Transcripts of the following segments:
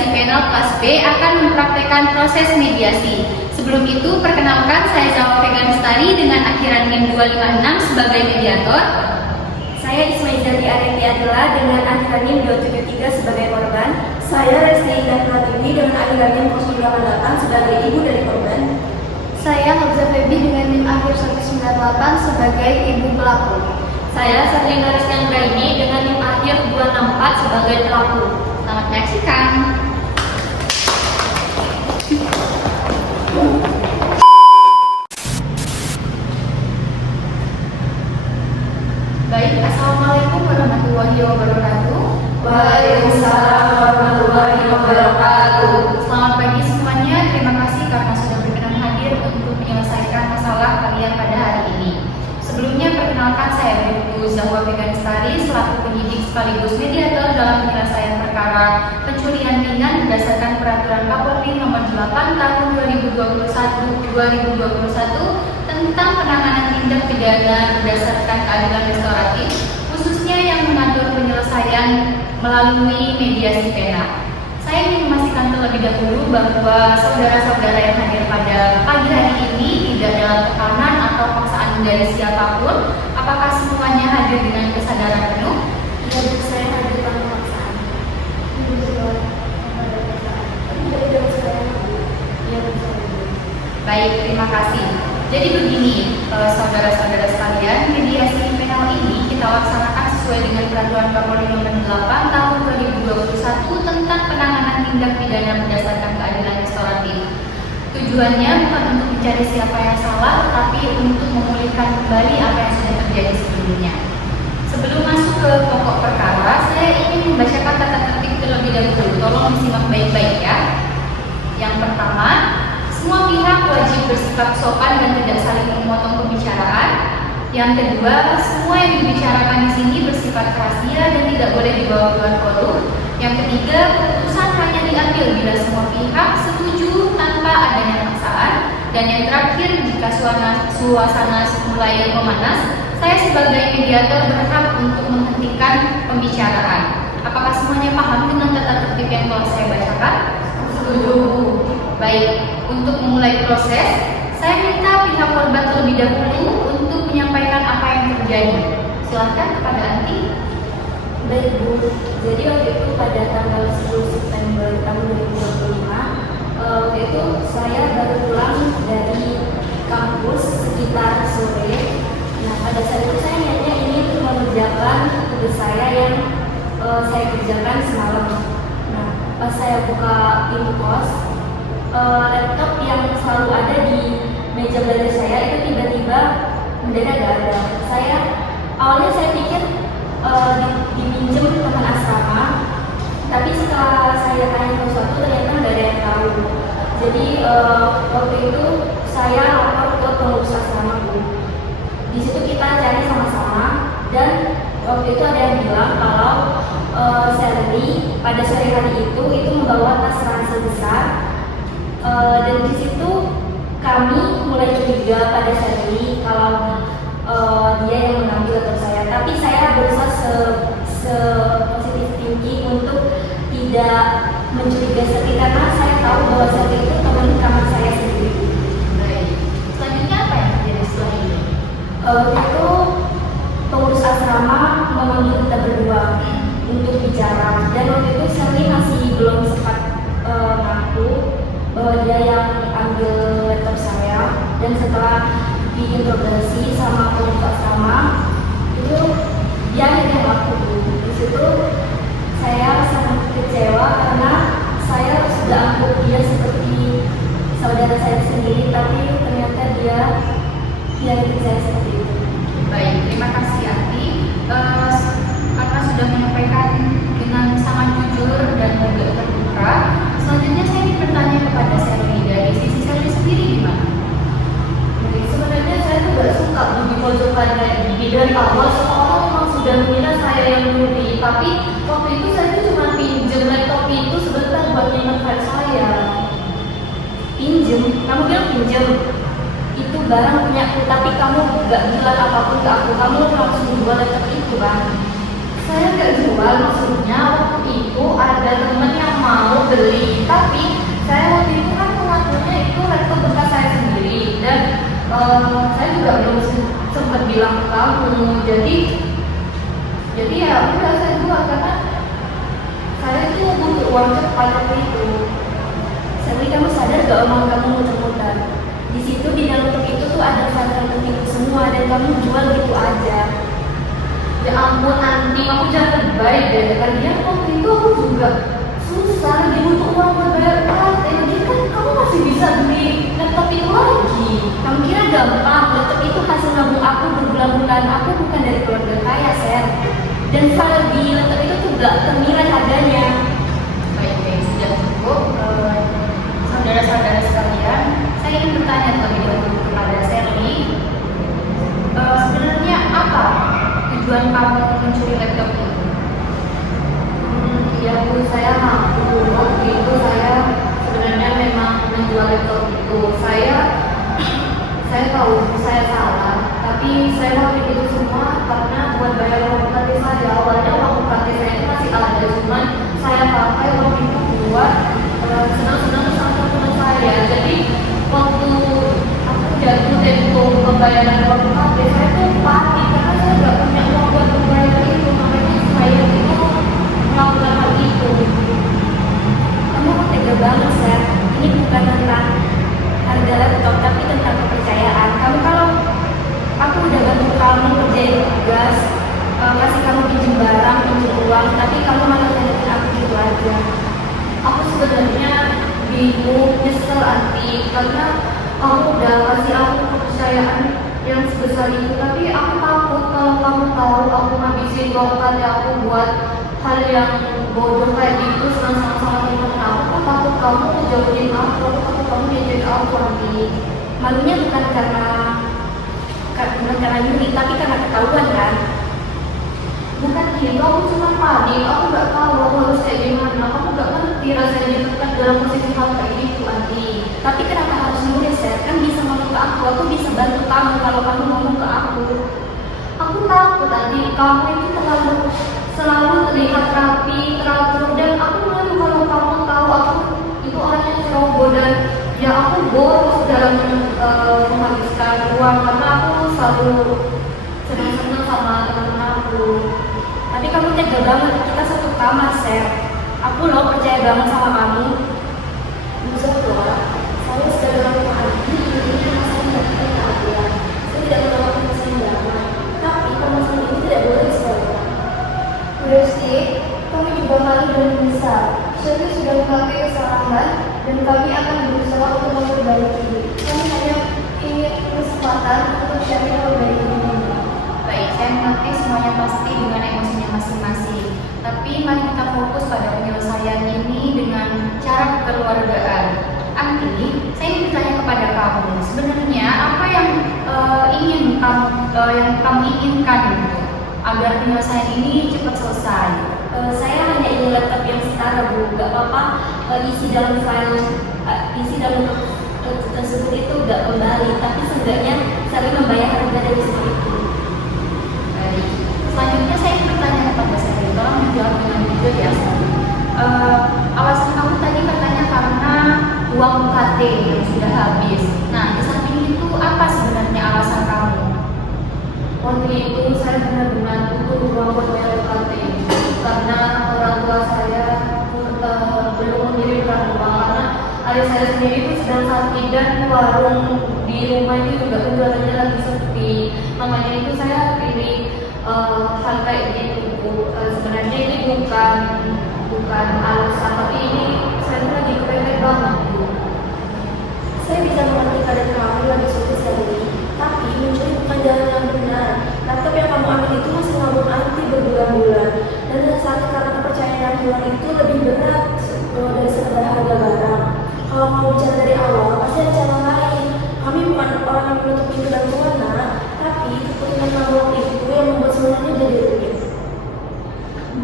mediasi panel kelas B akan mempraktekkan proses mediasi. Sebelum itu, perkenalkan saya Zawa Vega Lestari dengan akhiran NIM 256 sebagai mediator. Saya Ismaizati Areti Adela dengan akhiran NIM 273 sebagai korban. Saya Resti Indah Pratiwi dengan akhiran NIM 088 sebagai ibu dari korban. Saya Hamzah Febi dengan NIM akhir 198 sebagai ibu pelaku. Saya Sabrina Rizky Anggraini dengan NIM akhir 264 sebagai pelaku. Selamat menyaksikan. Baik, Assalamualaikum warahmatullahi wabarakatuh. Waalaikumsalam warahmatullahi wabarakatuh. Selamat pagi semuanya, terima kasih karena sudah berkenan hadir untuk menyelesaikan masalah kalian pada hari ini. Sebelumnya perkenalkan saya Ibu Zahwa Vega Lestari selaku penyidik sekaligus mediator dalam penyelesaian perkara pencurian ringan berdasarkan Peraturan Kapolri Nomor 8 Tahun 2021 tentang penanganan tindak pidana berdasarkan keadilan restoratif, khususnya yang mengatur penyelesaian melalui mediasi penal. Saya ingin memastikan terlebih dahulu bahwa saudara-saudara yang hadir pada pagi hari ini tidak dalam tekanan atau paksaan dari siapapun. Apakah semuanya hadir dengan kesadaran penuh? Ya, Bu, saya hadir tanpa paksaan. Baik, terima kasih. Jadi begini, saudara-saudara sekalian, mediasi penal ini kita laksanakan sesuai dengan Peraturan Kapolri Nomor 8 Tahun 2021 tentang penanganan tindak pidana berdasarkan keadilan restoratif. Tujuannya bukan untuk mencari siapa yang salah, tetapi untuk memulihkan kembali apa yang sudah terjadi sebelumnya. Sebelum masuk ke pokok perkara, saya ingin membacakan tata tertib terlebih dahulu. Tolong disimak baik-baik ya. Yang pertama, semua pihak wajib bersikap sopan dan tidak saling memotong pembicaraan. Yang kedua, semua yang dibicarakan di sini bersifat rahasia dan tidak boleh dibawa keluar forum. Yang ketiga, keputusan hanya diambil bila semua pihak setuju tanpa adanya paksaan. Dan yang terakhir, jika suasana mulai memanas, saya sebagai mediator berhak untuk menghentikan pembicaraan. Apakah semuanya paham dengan tata tertib yang telah saya bacakan? Setuju. Baik, untuk memulai proses, saya minta pihak korban terlebih dahulu untuk menyampaikan apa yang terjadi. Silakan kepada Anti. Baik, Bu. Jadi waktu itu pada tanggal 10 September tahun 2025, waktu itu saya baru pulang dari kampus sekitar sore. Nah, pada saat itu saya niatnya ini untuk mengerjakan tugas saya yang saya kerjakan semalam. Nah, pas saya buka pintu kos, laptop yang selalu ada di meja belajar saya itu tiba-tiba mendadak gak ada. Awalnya saya pikir diminjem teman asrama, tapi setelah saya tanya sesuatu ternyata nggak ada yang tahu. Jadi waktu itu saya lapor ke pengurus asrama, Bu. Di situ kita cari sama-sama dan waktu itu ada yang bilang kalau Sherly pada sore hari itu membawa tas ransel besar. Dan di situ kami mulai curiga pada Sherly kalau dia yang mengambil laptop saya. Tapi saya berusaha positif thinking untuk tidak mencurigai Sherly karena saya tahu bahwa Sherly itu teman kamar saya sendiri. Baik. Selanjutnya apa yang terjadi setelah ini? Itu pengurus asrama memanggil kita berdua untuk bicara. Dan waktu itu Sherly masih belum sempat ngaku bahwa dia yang ambil laptop saya. Dan setelah diinterogasi sama pengurus asrama itu dia akhirnya ngaku. Di situ saya sangat kecewa karena saya sudah anggap dia seperti saudara saya sendiri, tapi ternyata dia ikut saya seperti itu. Baik, terima kasih Anti. Karena sudah menyampaikan dengan sangat jujur dan juga terbuka, selanjutnya saya ingin bertanya kepada Sherly. Dari sisi Sherly sendiri gimana? Jadi sebenarnya saya tuh gak suka di pojokan kayak gini. Dari awal semua orang memang sudah mengira saya yang nyuri, tapi waktu itu saya tuh cuma pinjem laptop itu sebentar buat nyimpen file saya. Pinjem? Kamu bilang pinjem? Itu barang punyaku, tapi kamu gak bilang apapun ke aku. Kamu langsung jual laptop itu kan? Saya nggak jual, maksudnya waktu itu ada temen yang mau beli kamu. Jadi ya udah saya jual karena saya tuh butuh uang cepat waktu itu. Tapi kamu sadar gak omong kamu muter-muter? Di situ di dalam toko itu tuh ada file penting semua dan kamu jual gitu aja. Ya ampun Nanti, kamu jangan lebay deh. Lagian waktu itu aku juga susah, lagi butuh uang buat bayar UKT. Lagian kan kamu masih bisa beli laptop itu lagi. Kamu kira gampang? Laptop itu hasil nabung aku berbulan-bulan. Aku bukan dari keluarga kaya, Ser. Dan file di laptop itu tuh gak ternilai harganya. Baik, sudah cukup. Saudara-saudara sekalian, saya ingin bertanya terlebih dahulu kepada Sherly. Sebenarnya apa tujuan kamu mencuri laptop itu? Ya Bu, saya mampu. Waktu itu saya sebenarnya memang menjual laptop itu. Saya tahu saya salah, tapi saya lakukan itu semua karena buat bayar uang UKT saya. Awalnya uang UKT saya itu masih ada, cuman saya pakai uang itu buat senang-senang sama teman saya. Jadi waktu aku jatuh tempo pembayaran uang UKT, saya tuh panik karena saya nggak punya uang buat membayar itu. Makanya saya itu melakukan hal itu. Kamu kok tega banget, Ser. Ini bukan tentang harga laptop, tapi tentang kepercayaan. Kamu kalau aku udah bantu kamu kerjain tugas, kasih kamu pinjam barang, pinjam uang, tapi kamu malah ngedekin aku gitu aja. Aku sebenarnya bingung, nyesel Anti, karena kamu udah kasih aku kepercayaan yang sebesar itu. Tapi aku takut kalau kamu tahu aku ngabisin uang UKT aku buat hal yang bodoh kayak gitu, senang-senang sama temen aku takut kamu jauhin aku takut kamu ngejek aku Anti. Malunya bukan karena nyuri, tapi karena ketahuan kan. Bukan gitu, aku cuma panik, aku gak tahu aku harus kayak gimana. Kamu gak ngerti rasanya tekan dalam posisi hal kayak gitu Anti. Tapi kenapa harus nulis, Ser? Kan bisa ngomong ke aku bisa bantu kamu kalau kamu ngomong ke aku. Aku takut Anti, kamu itu selalu terlihat rapi, teratur, dan aku malu kalau kamu tahu aku itu orangnya ceroboh dan ya aku boros dalam menghabiskan uang karena aku selalu senang-senang sama teman aku. Tapi kamu tega banget, kita satu kamar, Ser. Aku loh percaya banget sama kamu. Bisa keluar. Saya sudah dalam hati ini masalah tidak keadilan. Saya tidak menolak persembahan, tapi permasalahan ini tidak boleh disebabkan. Berarti kami juga malu dan menyesal. Shelly sudah mengakui kesalahan dan kami akan berusaha untuk memperbaiki. Kami hanya ingin kesempatan untuk Shelly memperbaiki dirinya. Baik, saya mengerti semuanya pasti dengan emosinya masing-masing. Tapi mari kita fokus pada penyelesaian ini dengan cara kekeluargaan. Anti, saya ingin bertanya kepada kamu, sebenarnya apa yang kamu inginkan gitu, agar penyelesaian ini cepat selesai? Saya hanya ingin laptop yang setara, Bu. Gak apa-apa isi dalam tersebut itu gak kembali, tapi seenggaknya saling membayar harga dari semua itu. Baik. Selanjutnya saya ingin bertanya kepada saya, tolong menjawab dengan jujur ya. Alasan kamu tadi katanya karena uang UKT yang sudah habis. Nah, di samping itu apa sebenarnya alasan kamu? Waktu itu saya benar-benar butuh uang buat bayar UKT karena orang tua saya belum mengirimkan uang karena ayah saya sendiri itu sedang sakit dan warung di rumah itu juga penjualannya lagi sepi. Makanya itu saya pilih hal kayak gitu. Sebenarnya ini bukan alasan, tapi ini saya lagi kepepet banget. Saya bisa mengerti keadaan kamu lagi sulit sekali, tapi mencuri bukan jalan yang benar. Laptop yang kamu ambil itu masih nabung Anti berbulan-bulan, dan saat karena kepercayaan yang hilang itu lebih berat dari sekedar harga barang. Kalau mau bicara dari awal, pasti ada cara lain. Kami bukan orang yang menutup pintu dan kemana, tapi keputusan nabung itu yang membuat semuanya jadi rumit.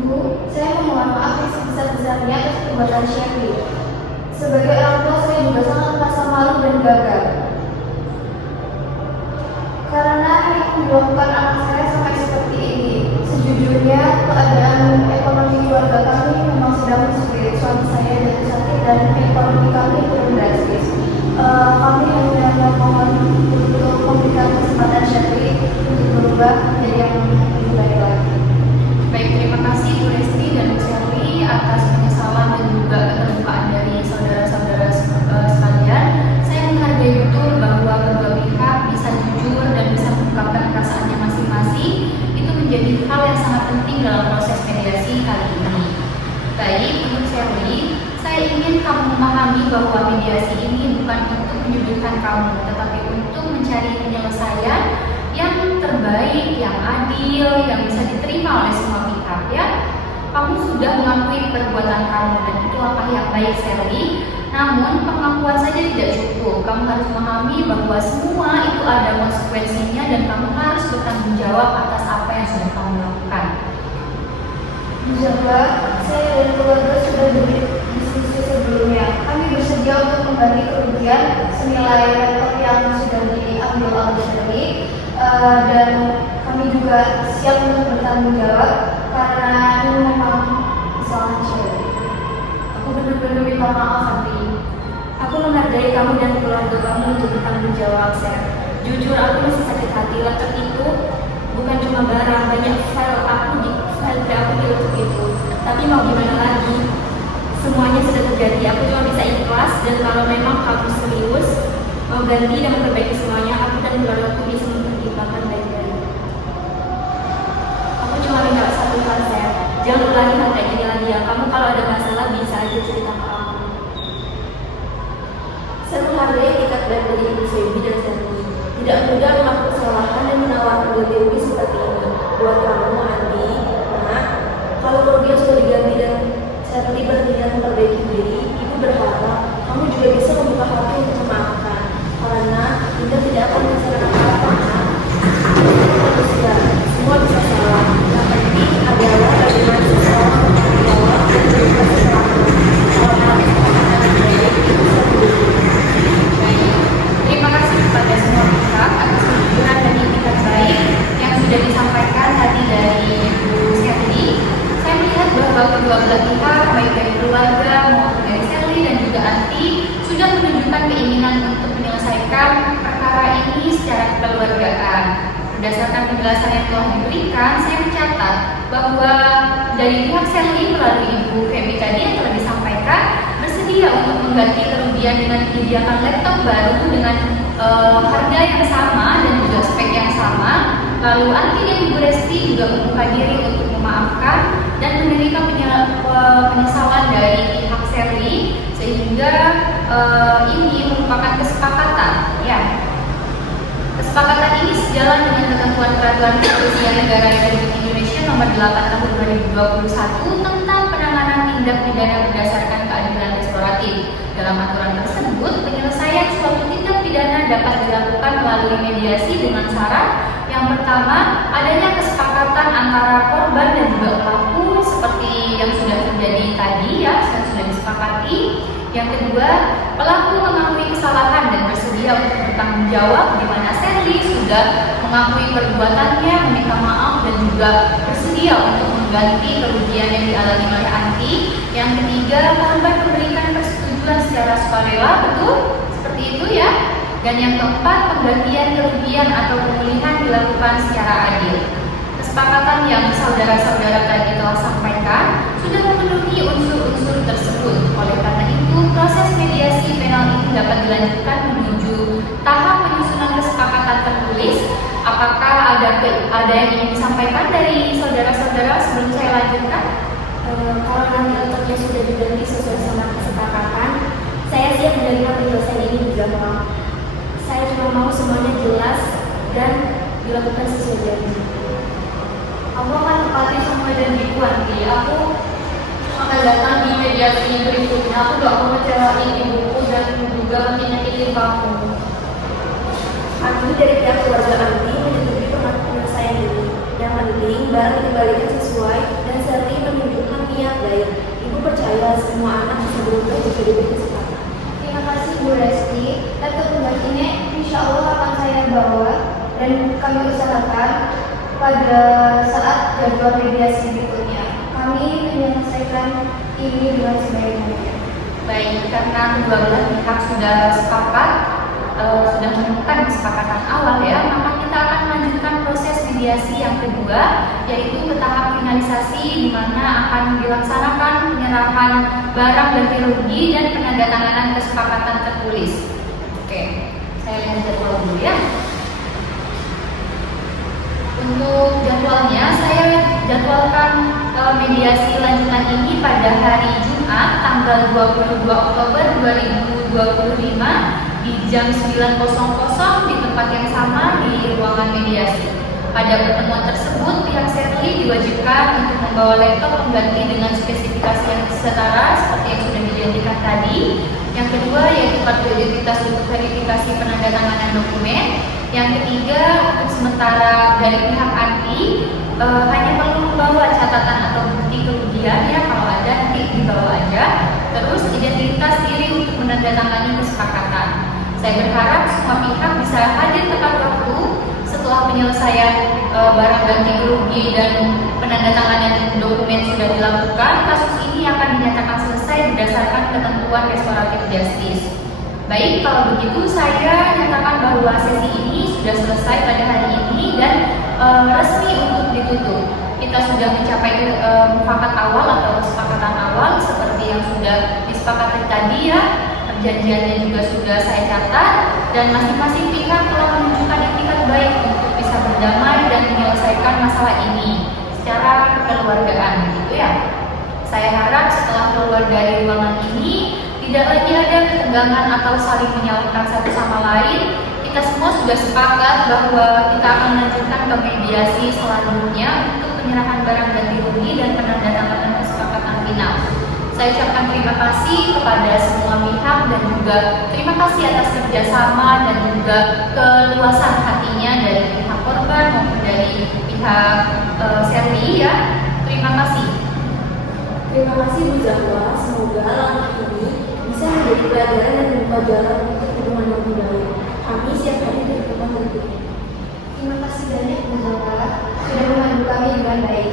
Bu, saya mohon maaf yang sebesar-besarnya atas perbuatan Shelly. Sebagai orang tua, saya juga sangat merasa malu dan gagal. Karena yang menyebabkan anak saya sampai seperti ini. Sejujurnya, keadaan ekonomi keluarga kami memang sedang sulit. Suami saya jatuh sakit dan ekonomi kami turun drastis. Kami hanya mohon untuk memberikan kesempatan Shelly untuk berubah memahami bahwa mediasi ini bukan untuk menyudutkan kamu, tetapi untuk mencari penyelesaian yang terbaik, yang adil, yang bisa diterima oleh semua pihak ya. Kamu sudah mengakui perbuatan kamu dan itu langkah yang baik, Sally. Namun pengakuan saja tidak cukup. Kamu harus memahami bahwa semua itu ada konsekuensinya dan kamu harus bertanggung jawab atas apa yang sudah kamu lakukan. Jaga, saya dan keluarga sudah berdiskusi sebelumnya. Kami bersedia untuk mengganti kerugian senilai laptop yang sudah diambil oleh Sally, dan kami juga siap untuk bertanggung jawab karena ini memang kesalahan Sally. Aku benar-benar minta maaf, Andi. Aku menghargai kamu dan keluarga kamu untuk bertanggung jawab, Sel. Jujur, aku masih sakit hati. Laptop itu bukan cuma barang, banyak file aku di laptop itu. Tapi mau gimana lagi? Semuanya sudah terjadi. Aku cuma bisa ikhlas, dan kalau memang kamu serius mau ganti dan memperbaiki semuanya, aku dan keluarga aku bisa mempertimbangkan baik-baik. Aku cuma minta satu hal, Sel. Jangan ulangi hal kayak gini lagi ya. Kamu kalau ada masalah bisa aja cerita ke aku. Saya menghargai etikat dan dari Ibu Sebi dan Sally. Tidak mudah melakukan kesalahan dan menawarkan ganti rugi seperti ini. Buat kamu, Andi, nah, kalau kerugian sudah diganti dan Sally berniat memperbaiki diri, Ibu berharap kamu juga bisa membuka hati untuk memaafkan. Karena Dinda tidak akan menyelesaikan apa-apa. Semua manusia, semua bisa salah. Yang penting adalah bagaimana seseorang bertanggung jawab dan berbuat kesalahan. Kalau harus melakukan yang baik, itu bisa menjadi. Baik, terima kasih kepada semua pihak atas kejujuran dan etikat baik yang sudah disampaikan tadi dari Ibu Sally. Saya melihat bahwa kedua belah pihak, baik dari keluarga maupun dari Sally dan juga Anti, sudah menunjukkan keinginan untuk menyelesaikan perkara ini secara kekeluargaan. Berdasarkan penjelasan yang telah diberikan, saya mencatat bahwa dari pihak Sally melalui Ibu Feby tadi yang telah disampaikan bersedia untuk mengganti kerugian dengan menyediakan laptop baru dengan harga yang sama dan juga spek yang sama. Lalu Anti dan Ibu Resti juga membuka diri untuk memaafkan dan menerima penyesalan dari pihak Sally, sehingga ini merupakan kesepakatan ya. Kesepakatan ini sejalan dengan ketentuan peraturan Kepolisian Negara Republik Indonesia Nomor 8 Tahun 2021 tentang penanganan tindak pidana berdasarkan keadilan restoratif. Dalam aturan tersebut, penyelesaian suatu tindak pidana dapat dilakukan melalui mediasi dengan syarat yang pertama, adanya kesepakatan antara korban dan juga pelaku seperti yang sudah terjadi tadi ya, yang sudah disepakati. Yang kedua, pelaku mengakui kesalahan dan bersedia untuk bertanggung jawab, di mana Sally sudah mengakui perbuatannya, meminta maaf dan juga bersedia untuk mengganti kerugian yang dialami oleh Anti. Yang ketiga, korban memberikan persetujuan secara sukarela, betul? Seperti itu ya. Dan yang keempat, penggantian kerugian atau pemulihan dilakukan secara adil. Kesepakatan yang saudara-saudara tadi telah sampaikan sudah memenuhi unsur-unsur tersebut. Oleh karena itu, proses mediasi penal ini dapat dilanjutkan menuju tahap penyusunan kesepakatan tertulis. Apakah ada yang ingin disampaikan dari saudara-saudara sebelum saya lanjutkan? Kalau nanti laptopnya sudah diganti sesuai sama kesepakatan, saya siap menerima penjelasan ini juga, Bang. Saya cuma mau semuanya jelas dan dilakukan sesuai janji. Aku akan tepati semua janjiku, Andi. Aku akan datang di mediasi berikutnya. Aku gak mau mengecewain ibuku dan juga menyakiti kamu. Kami dari pihak keluarga Anti menyetujui penyelesaian ini. Yang penting barang dikembalikan sesuai dan Sally menunjukkan niat baik. Ibu percaya semua anak bisa berubah jika diberi kesempatan. Terima kasih Bu Resti. Laptop ini insya Allah akan saya bawa dan kami usahakan pada saat jadwal mediasi berikutnya kami menyelesaikan ini dengan sebaik-baiknya. Baik, karena kedua belah pihak sudah sepakat, sudah menemukan kesepakatan awal ya, maka kita akan melanjutkan proses mediasi yang kedua, yaitu ke tahap finalisasi di mana akan dilaksanakan penyerahan barang ganti rugi dan penandatanganan kesepakatan tertulis. Oke, saya lihat jadwal dulu ya. Untuk jadwalnya, saya jadwalkan mediasi lanjutan ini pada hari Jumat Jumat tanggal 22 Oktober 2025 di jam 9.00 di tempat yang sama di ruangan mediasi. Pada pertemuan tersebut, pihak Serli diwajibkan untuk membawa laptop pengganti dengan spesifikasi yang setara seperti yang sudah dijanjikan tadi. Yang kedua yaitu kartu identitas untuk verifikasi penandatanganan dokumen. Yang ketiga, untuk sementara dari pihak anti hanya perlu membawa catatan atau bukti kerugian ya, kalau ada nanti dibawa aja. Terus identitas diri untuk menandatangani kesepakatan. Saya berharap semua pihak bisa hadir tepat waktu setelah penyelesaian barang ganti rugi dan penandatanganan dokumen sudah dilakukan. Kasus ini akan dinyatakan selesai berdasarkan ketentuan restoratif justice. Baik, kalau begitu saya nyatakan bahwa sesi ini sudah selesai pada hari ini dan resmi untuk ditutup. Kita sudah mencapai mufakat awal atau kesepakatan awal seperti yang sudah disepakati tadi ya. Perjanjiannya juga sudah saya catat dan masing-masing pihak telah menunjukkan itikat baik untuk bisa berdamai dan menyelesaikan masalah ini secara kekeluargaan, gitu ya. Saya harap setelah keluar dari ruangan ini tidak lagi ada ketegangan atau saling menyalahkan satu sama lain. Kita semua sudah sepakat bahwa kita akan melanjutkan ke mediasi selanjutnya untuk penyerahan barang ganti rugi dan penandatanganan kesepakatan final. Saya ucapkan terima kasih kepada semua pihak dan juga terima kasih atas kerjasama dan juga keluasan hatinya dari pihak korban maupun dari pihak Serli ya. Terima kasih. Terima kasih Bu Zahra, semoga langkah ini bisa menjadi pelajaran dan membuka jalan untuk hubungan yang lebih baik. Kami siap hadir di pertemuan berikutnya. Terima kasih banyak Bu Zahra sudah memandu kami dengan baik.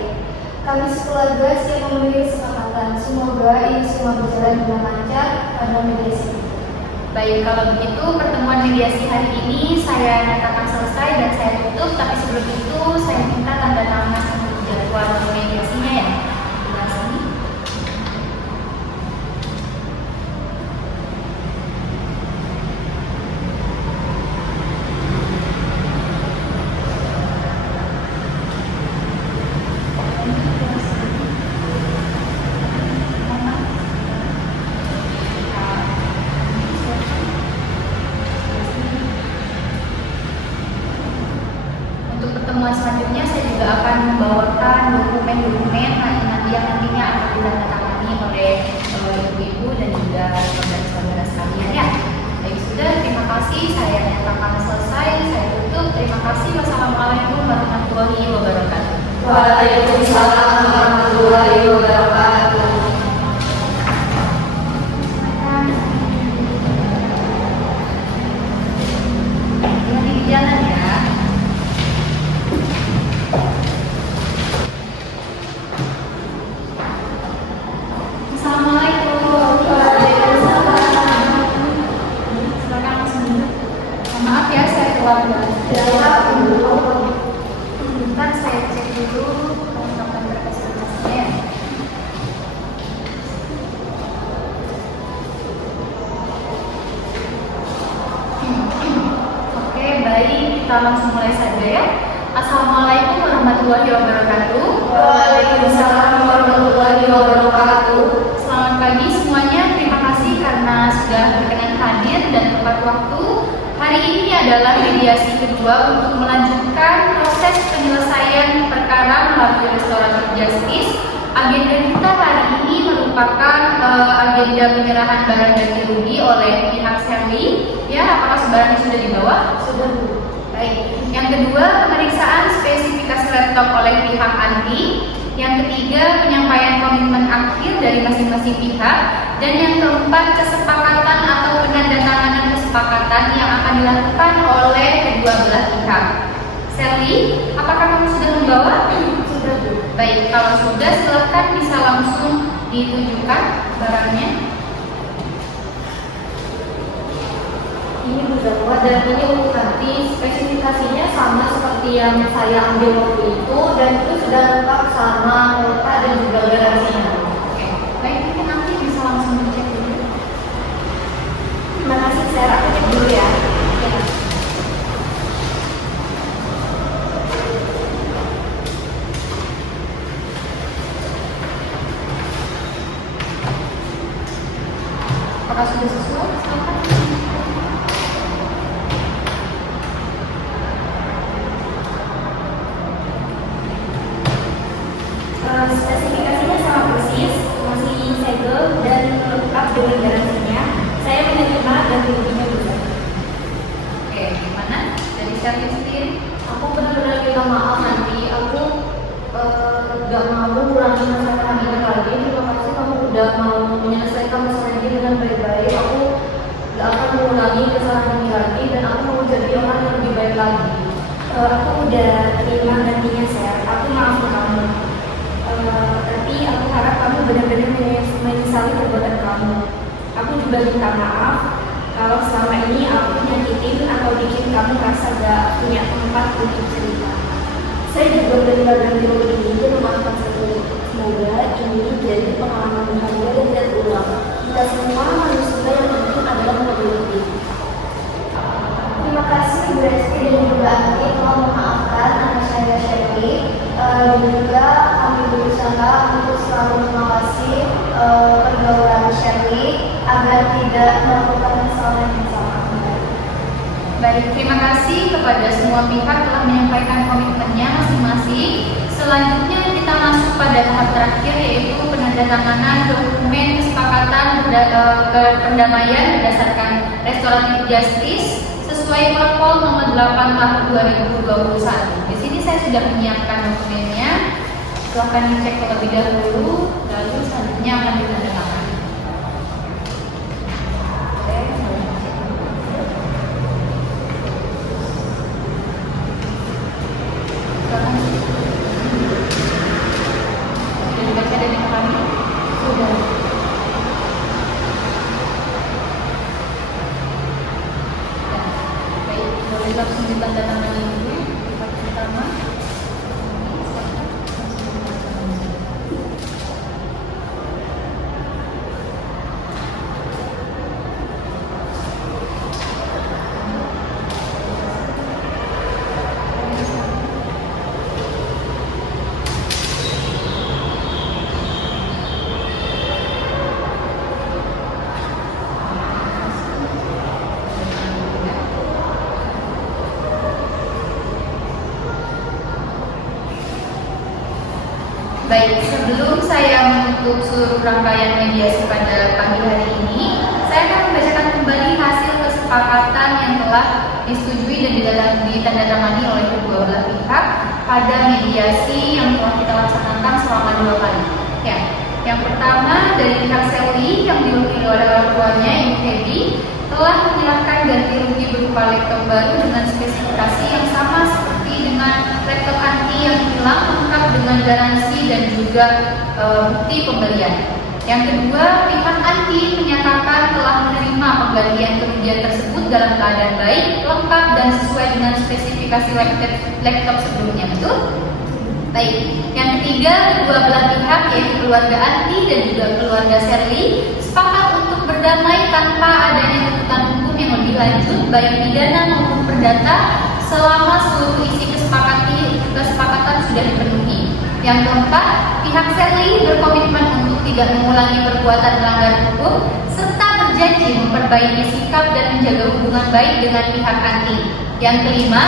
Kami sekeluarga siap memenuhi kesepakatan. Semoga ini semua berjalan dengan lancar pada mediasi. Baik, kalau begitu pertemuan mediasi hari ini saya nyatakan selesai dan saya tutup. Tapi sebelum itu saya minta tanda tangan untuk jadwal mediasinya ya. Sebelah sini. Untuk pertemuan selanjutnya saya juga akan membawakan dokumen-dokumen yang nantinya akan ditandatangani oleh ibu-ibu dan juga saudara-saudara sekalian ya. Baik, sudah, terima kasih. Saya nyatakan selesai. Saya tutup. Terima kasih. Wassalamualaikum warahmatullahi wabarakatuh. Waalaikumsalam warahmatullahi wabarakatuh. Hati-hati di jalan ya. Assalamualaikum. Silakan langsung duduk. Maaf ya, saya keluar dulu. Bentar saya cek dulu kelengkapan berkas-berkasnya ya. Oke, baik, kita langsung mulai saja ya. Assalamualaikum warahmatullahi wabarakatuh. Waalaikumsalam warahmatullahi wabarakatuh. Selamat pagi semuanya, terima kasih karena sudah berkenan hadir dan tepat waktu. Hari ini adalah mediasi kedua untuk melanjutkan proses penyelesaian perkara melalui restoratif justice. Agenda kita hari ini merupakan agenda penyerahan barang ganti rugi oleh pihak Serli. Ya, apakah sebarangnya sudah dibawa? Sudah Bu. Baik. Yang kedua, pemeriksaan spesifikasi laptop oleh pihak anti. Yang ketiga, penyampaian komitmen akhir dari masing-masing pihak. Dan yang keempat, kesepakatan atau penandatanganan kesepakatan yang akan dilakukan oleh kedua belah pihak. Serli, apakah kamu sudah membawa? Sudah Bu. Baik, kalau sudah silakan bisa langsung ditunjukkan barangnya. Ini Bu Zahra dan ini untuk nanti spesifikasinya sama seperti yang saya ambil waktu itu dan itu sudah lengkap sama nota dan juga garansinya. Oke, baik, mungkin nanti bisa langsung dicek dulu. Terima kasih, saya aku cek dulu ya. Ya. Apakah sudah sesuai? Silakan. Spesifikasinya sama persis, masih segel dan lengkap dengan garansinya. Saya menerima dan ruginya besar. Oke, gimana? Dari Sherly sendiri? Aku benar-benar minta maaf nanti. Aku gak mau mengulangi masalah ini lagi. Terima kasih kamu udah mau menyelesaikan masalah ini dengan baik-baik. Aku gak akan mengulangi kesalahan ini lagi dan aku mau jadi orang yang lebih baik lagi. Aku udah terima gantinya, Sher. Aku maafin kamu. Tapi aku harap kamu benar-benar menyesali perbuatan kamu. Aku juga minta maaf kalau selama ini aku nyakitin atau bikin kamu merasa gak punya tempat untuk cerita. Saya juga menerima ganti rugi ini dan memaafkan saya. Semoga ini jadi pengalaman bahagia dan tidak terulang. Kita semua manusia yang penting adalah memiliki. Terima kasih Bu Resti dan juga Anti telah memaafkan anak saya Sherly. Dan juga kami berusaha untuk selalu mengawasi pergaulan Sherly agar tidak melakukan kesalahan yang sama kembali. Baik, terima kasih kepada semua pihak telah menyampaikan komitmennya masing-masing. Selanjutnya kita masuk pada tahap terakhir, yaitu penandatanganan dokumen kesepakatan perdamaian berdasarkan restoratif justice sesuai Perpol nomor 8 tahun 2021. Di sini saya sudah menyiapkan dokumennya. Silahkan dicek terlebih dahulu, lalu selanjutnya akan ditandatangani. Sudah dibaca dan dipahami? Sudah. Baik, boleh langsung ditandatangani dulu. Tempat pertama. Baik, sebelum saya menutup seluruh rangkaian mediasi pada pagi hari ini, saya akan membacakan kembali hasil kesepakatan yang telah disetujui dan ditandatangani oleh kedua belah pihak pada mediasi yang telah kita laksanakan selama 2 kali. Ya, yang pertama dari pihak Sherly yang diwakili oleh orang tuanya, Ibu Feby, telah menyerahkan ganti rugi berupa laptop baru dengan spesifikasi yang sama seperti dengan laptop Anti yang hilang, lengkap dengan garansi dan juga bukti pembelian. Yang kedua, pihak Anti menyatakan telah menerima penggantian kerugian tersebut dalam keadaan baik, lengkap dan sesuai dengan spesifikasi laptop sebelumnya. Betul? Baik. Yang ketiga, kedua belah pihak yaitu keluarga Anti dan juga keluarga Sherly sepakat untuk berdamai tanpa adanya tuntutan hukum yang lebih lanjut baik pidana maupun perdata selama seluruh isi kesepakatan sudah dipenuhi. Yang keempat, pihak Sherly berkomitmen untuk tidak mengulangi perbuatan melanggar hukum serta berjanji memperbaiki sikap dan menjaga hubungan baik dengan pihak Anti. Yang kelima,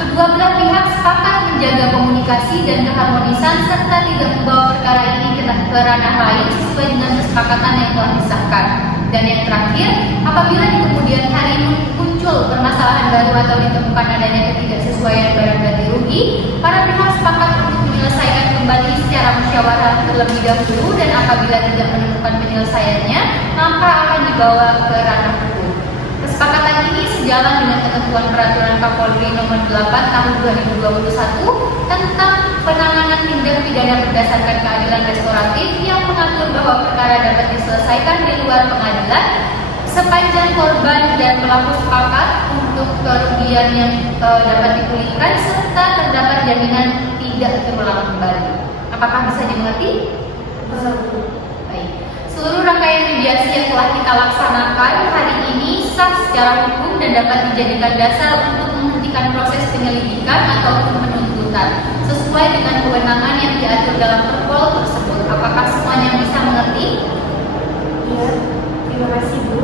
kedua belah pihak sepakat menjaga komunikasi dan keharmonisan serta tidak membawa perkara ini ke ranah lain sesuai dengan kesepakatan yang telah disahkan. Dan yang terakhir, apabila di kemudian hari muncul permasalahan baru atau ditemukan adanya ketidaksesuaian barang ganti rugi, para pihak sepakat untuk menyelesaikan kembali secara musyawarah terlebih dahulu dan apabila tidak menemukan penyelesaiannya, maka akan dibawa ke ranah hukum. Kesepakatan ini sejalan dengan ketentuan Peraturan Kapolri Nomor 8 Tahun 2021 tentang penanganan tindak pidana berdasarkan keadilan restoratif yang mengatur bahwa perkara dapat diselesaikan di luar pengadilan sepanjang korban dan pelaku sepakat untuk kerugian yang dapat dipulihkan serta terdapat jaminan tidak terulang kembali. Apakah bisa dimengerti? Baik. Seluruh rangkaian mediasi yang telah kita laksanakan hari ini sah secara hukum dan dapat dijadikan dasar untuk menghentikan proses penyelidikan ataupun penuntutan sesuai dengan kewenangan yang diatur dalam Perpol tersebut. Apakah semuanya bisa mengerti? Iya, terima kasih Bu.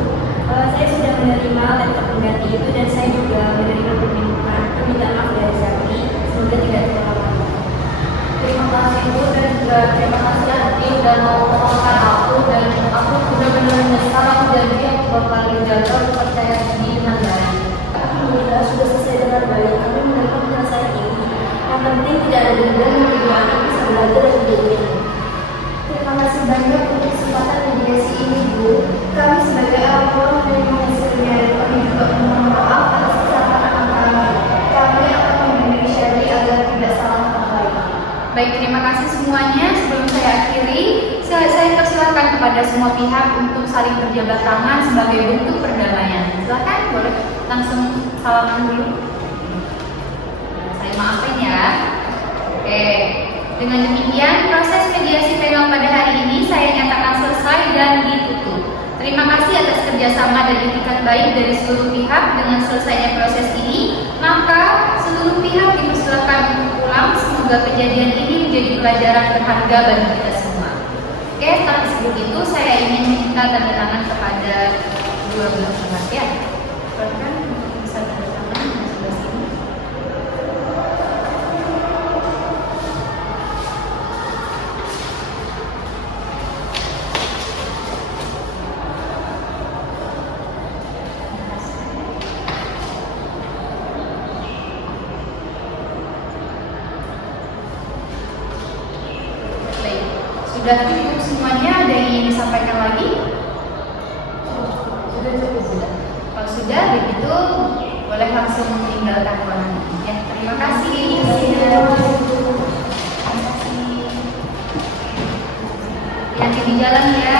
menerima laptop pengganti itu dan saya juga menerima permintaan maaf dari Zaki. Semoga tidak terlalu. Terima kasih Bu, dan juga terima kasih Adi udah mau memaafkan aku, dan aku benar-benar menyesal. Aku janji aku bakal menjaga percaya diri dengan baik. Alhamdulillah sudah selesai dengan baik. Kami menerima penyelesaian ini. Yang penting tidak ada dendam dan kedua anak bisa belajar dan menjadi. Terima kasih banyak untuk kesempatan mediasi ini, Bu. Kami sebagai orang tua menerima hasilnya dan kami juga mohon maaf atas kesalahan anak kami. Kami akan membimbing Sherly agar tidak salah langkah lagi. Baik, terima kasih semuanya. Sebelum saya akhiri, saya persilakan kepada semua pihak untuk saling berjabat tangan sebagai bentuk perdamaian. Silakan, boleh langsung salaman dulu. Saya maafin ya. Oke, dengan demikian proses mediasi panel pada hari ini saya nyatakan selesai dan ditutup. Terima kasih atas kerjasama dan itikat baik dari seluruh pihak. Dengan selesainya proses ini, maka seluruh pihak dipersilakan untuk pulang. Semoga kejadian ini menjadi pelajaran berharga bagi kita semua. Oke, tapi sebelum itu saya ingin meminta tanda tangan kepada dua belah pihak ya. Silakan untuk bisa tanda tangan di sebelah sini. Baik, sudah cukup semuanya. Ada yang ingin disampaikan lagi? Sudah cukup, sudah. Kalau sudah, begitu boleh langsung meninggalkan ruangan ini. Ya, terima kasih. Terima kasih. Hati-hati di jalan ya.